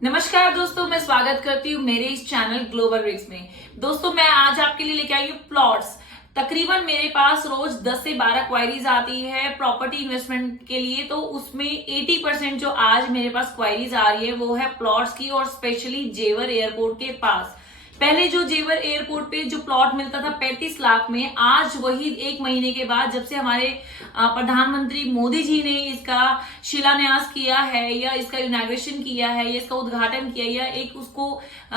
नमस्कार दोस्तों, मैं स्वागत करती हूँ मेरे इस चैनल ग्लोबल रिक्स में। दोस्तों, मैं आज आपके लिए लेके आई हूँ प्लॉट्स। तकरीबन मेरे पास रोज 10 से 12 क्वायरीज आती है प्रॉपर्टी इन्वेस्टमेंट के लिए, तो उसमें 80% जो आज मेरे पास क्वायरीज आ रही है वो है प्लॉट्स की, और स्पेशली जेवर एयरपोर्ट के पास। पहले जो जेवर एयरपोर्ट पे जो प्लॉट मिलता था 35 लाख में, आज वही एक महीने के बाद जब से हमारे प्रधानमंत्री मोदी जी ने इसका शिलान्यास किया है या इसका इनॉग्रेशन किया है या इसका उद्घाटन किया या एक उसको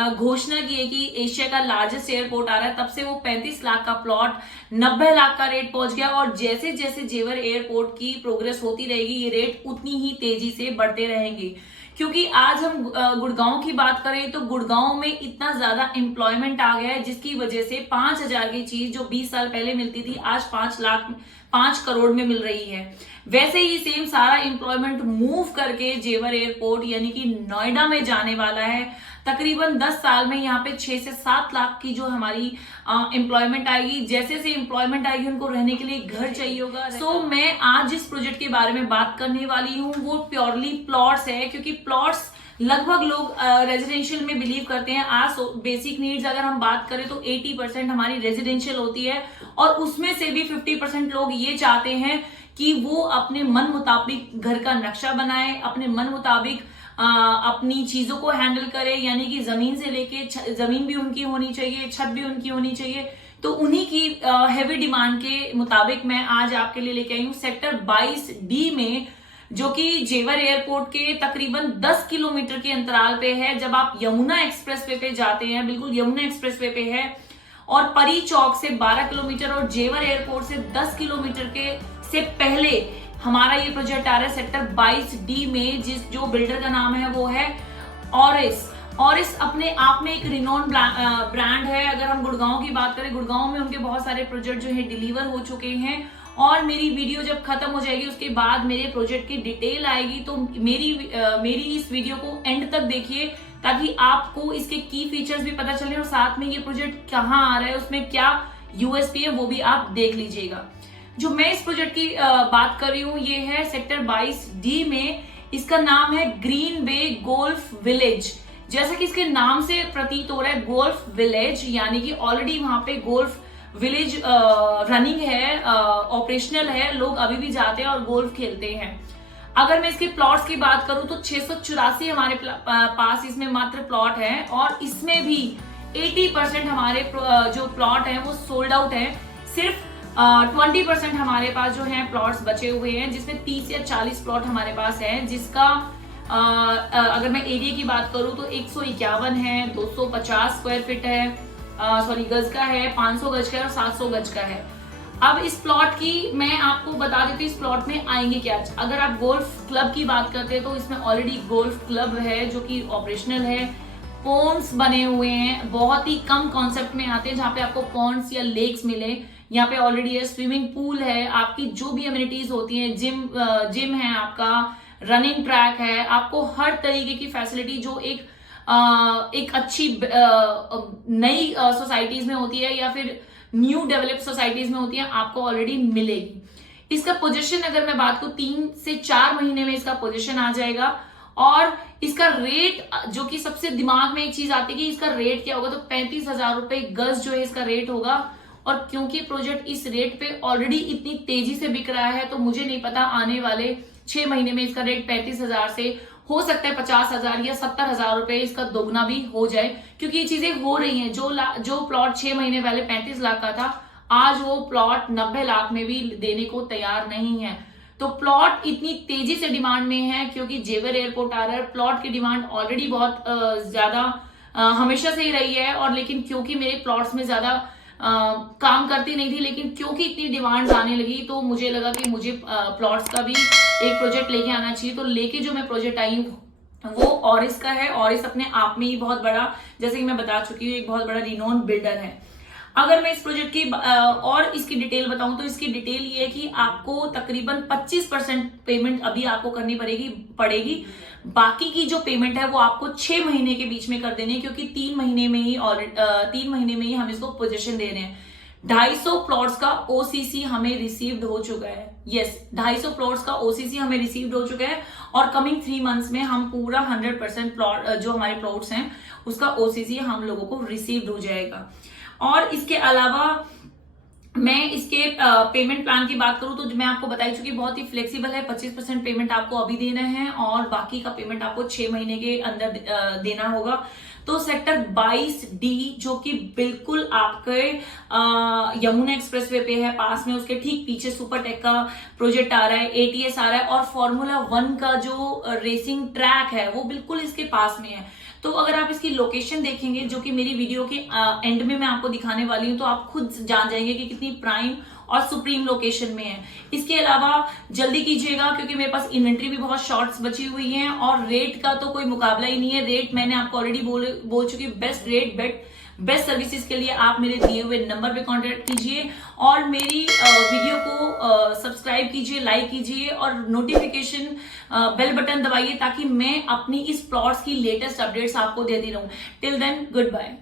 घोषणा की है कि एशिया का लार्जेस्ट एयरपोर्ट आ रहा है, तब से वो 35 लाख का प्लॉट 90 लाख का रेट पहुंच गया। और जैसे जैसे जेवर एयरपोर्ट की प्रोग्रेस होती रहेगी ये रेट उतनी ही तेजी से बढ़ते रहेंगे। क्योंकि आज हम गुड़गांव की बात करें तो गुड़गांव में इतना ज्यादा एम्प्लॉयमेंट आ गया है, जिसकी वजह से 5,000 की चीज जो 20 साल पहले मिलती थी आज 5 करोड़ में मिल रही है। वैसे ही सेम सारा एम्प्लॉयमेंट मूव करके जेवर एयरपोर्ट यानी कि नोएडा में जाने वाला है। तकरीबन 10 साल में यहाँ पे 6 से 7 लाख की जो हमारी एम्प्लॉयमेंट आएगी। जैसे जैसे एम्प्लॉयमेंट आएगी उनको रहने के लिए घर चाहिए होगा। सो मैं आज जिस प्रोजेक्ट के बारे में बात करने वाली हूँ वो प्योरली प्लॉट्स है, क्योंकि प्लॉट्स लगभग लोग रेजिडेंशियल में बिलीव करते हैं। आज बेसिक नीड्स अगर हम बात करें तो 80% हमारी रेजिडेंशियल होती है, और उसमें से भी 50% लोग ये चाहते हैं कि वो अपने मन मुताबिक घर का नक्शा बनाए, अपने मन मुताबिक अपनी चीजों को हैंडल करे, यानी कि जमीन से लेके जमीन भी उनकी होनी चाहिए, छत भी उनकी होनी चाहिए। तो उन्हीं की हैवी डिमांड के मुताबिक मैं आज आपके लिए लेके आई हूँ सेक्टर 22D में, जो कि जेवर एयरपोर्ट के तकरीबन 10 किलोमीटर के अंतराल पे है। जब आप यमुना एक्सप्रेसवे पे जाते हैं, बिल्कुल यमुना एक्सप्रेसवे पे है, और परी चौक से 12 किलोमीटर और जेवर एयरपोर्ट से 10 किलोमीटर के से पहले हमारा ये प्रोजेक्ट आ रहा है सेक्टर 22D में, जो बिल्डर का नाम है वो है ऑरिस अपने आप में एक रिनोन ब्रांड है। अगर हम गुड़गांव की बात करें, गुड़गांव में उनके बहुत सारे प्रोजेक्ट जो है डिलीवर हो चुके हैं, और मेरी वीडियो जब खत्म हो जाएगी उसके बाद मेरे प्रोजेक्ट की डिटेल आएगी। तो मेरी इस वीडियो को एंड तक देखिए ताकि आपको इसके की फीचर्स भी पता चले, और साथ में ये प्रोजेक्ट कहाँ आ रहा है, उसमें क्या यूएसपी है वो भी आप देख लीजिएगा। जो मैं इस प्रोजेक्ट की बात कर रही हूँ ये है सेक्टर 22D में। इसका नाम है ग्रीन बे गोल्फ विलेज। जैसा कि इसके नाम से प्रतीत हो रहा है गोल्फ विलेज, यानी कि ऑलरेडी वहां पे गोल्फ विलेज रनिंग है, ऑपरेशनल है, लोग अभी भी जाते हैं और गोल्फ खेलते हैं। अगर मैं इसके प्लॉट्स की बात करूं तो 684 हमारे पास इसमें मात्र प्लॉट है, और इसमें भी 80% हमारे जो प्लॉट है वो सोल्ड आउट है। सिर्फ 20% हमारे पास जो है प्लॉट्स बचे हुए हैं, जिसमें 30 या 40 प्लॉट हमारे पास है, जिसका अगर मैं एरिया की बात करूं तो 151 है, 250 स्क्वायर फीट है, गज का है, 500 गज का है और 700 गज का है। अब इस प्लॉट की मैं आपको बता देती हूँ इस प्लॉट में आएंगे क्या। अगर आप गोल्फ क्लब की बात करते हैं तो इसमें ऑलरेडी गोल्फ क्लब है जो कि ऑपरेशनल है। पॉन्ड्स बने हुए हैं, बहुत ही कम कॉन्सेप्ट में आते हैं जहाँ पे आपको पॉन्ड्स या लेक्स मिले। यहाँ पे ऑलरेडी है, स्विमिंग पूल है, आपकी जो भी अम्यूनिटीज होती हैं, जिम है, आपका रनिंग ट्रैक है, आपको हर तरीके की फैसिलिटी जो एक अच्छी नई सोसाइटीज में होती है या फिर न्यू डेवलप्ड सोसाइटीज में होती है, आपको ऑलरेडी मिलेगी। इसका पोजीशन अगर मैं बात करूं 3 से 4 महीने में इसका पोजीशन आ जाएगा। और इसका रेट, जो कि सबसे दिमाग में एक चीज आती है कि इसका रेट क्या होगा, तो 35,000 रुपए गज जो है इसका रेट होगा। और क्योंकि प्रोजेक्ट इस रेट पे ऑलरेडी इतनी तेजी से बिक रहा है, तो मुझे नहीं पता आने वाले 6 महीने में इसका रेट 35,000 से हो सकता है 50,000 या 70,000 रुपए इसका दोगुना भी हो जाए, क्योंकि ये चीजें हो रही हैं। जो प्लॉट 6 महीने पहले 35 लाख का था, आज वो प्लॉट 90 लाख में भी देने को तैयार नहीं है। तो प्लॉट इतनी तेजी से डिमांड में है क्योंकि जेवर एयरपोर्ट आ रहा है। प्लॉट की डिमांड ऑलरेडी बहुत ज्यादा हमेशा से ही रही है, और लेकिन क्योंकि मेरे प्लॉट्स में ज्यादा काम करती नहीं थी, लेकिन क्योंकि इतनी डिमांड आने लगी तो मुझे लगा कि मुझे प्लॉट्स का भी एक प्रोजेक्ट लेके आना चाहिए। तो लेके जो मैं प्रोजेक्ट आई हूँ वो ऑरिस का है। ऑरिस अपने आप में ही बहुत बड़ा, जैसे कि मैं बता चुकी हूँ, एक बहुत बड़ा रिनोन बिल्डर है। अगर मैं इस प्रोजेक्ट की और इसकी डिटेल बताऊं तो इसकी डिटेल ये है कि आपको तकरीबन 25% पेमेंट अभी आपको करनी पड़ेगी। बाकी की जो पेमेंट है वो आपको 6 महीने के बीच में कर देनी है, क्योंकि 3 महीने में ही हम इसको पोजीशन दे रहे हैं। 250 प्लॉट्स का ओसीसी हमें रिसीव्ड हो चुका है। यस, 250 प्लॉट्स का ओसीसी हमें रिसीव्ड हो चुका है और कमिंग 3 मंथ्स में हम पूरा 100% प्लॉट जो हमारे प्लॉट्स हैं उसका ओसीसी हम लोगों को रिसीव्ड हो जाएगा। और इसके अलावा मैं इसके पेमेंट प्लान की बात करूं तो जो मैं आपको बताई चुकी बहुत ही फ्लेक्सिबल है। 25% पेमेंट आपको अभी देना है और बाकी का पेमेंट आपको 6 महीने के अंदर देना होगा। तो सेक्टर 22D जो कि बिल्कुल आपके यमुना एक्सप्रेसवे पे है, पास में उसके ठीक पीछे सुपरटेक का प्रोजेक्ट आ रहा है, एटीएस आ रहा है और फॉर्मूला 1 का जो रेसिंग ट्रैक है वो बिल्कुल इसके पास में है। तो अगर आप इसकी लोकेशन देखेंगे जो कि मेरी वीडियो के एंड में मैं आपको दिखाने वाली हूं, तो आप खुद जान जाएंगे कि कितनी प्राइम और सुप्रीम लोकेशन में है। इसके अलावा जल्दी कीजिएगा क्योंकि मेरे पास इन्वेंट्री भी बहुत शॉर्ट्स बची हुई हैं और रेट का तो कोई मुकाबला ही नहीं है। रेट मैंने आपको ऑलरेडी बोल चुकी, बेस्ट रेट बेस्ट सर्विसेज के लिए आप मेरे दिए हुए नंबर पे कांटेक्ट कीजिए और मेरी वीडियो को सब्सक्राइब कीजिए, लाइक कीजिए और नोटिफिकेशन बेल बटन दबाइए ताकि मैं अपनी इस प्लॉट्स की लेटेस्ट अपडेट्स आपको देती रहूं। Till then, good bye.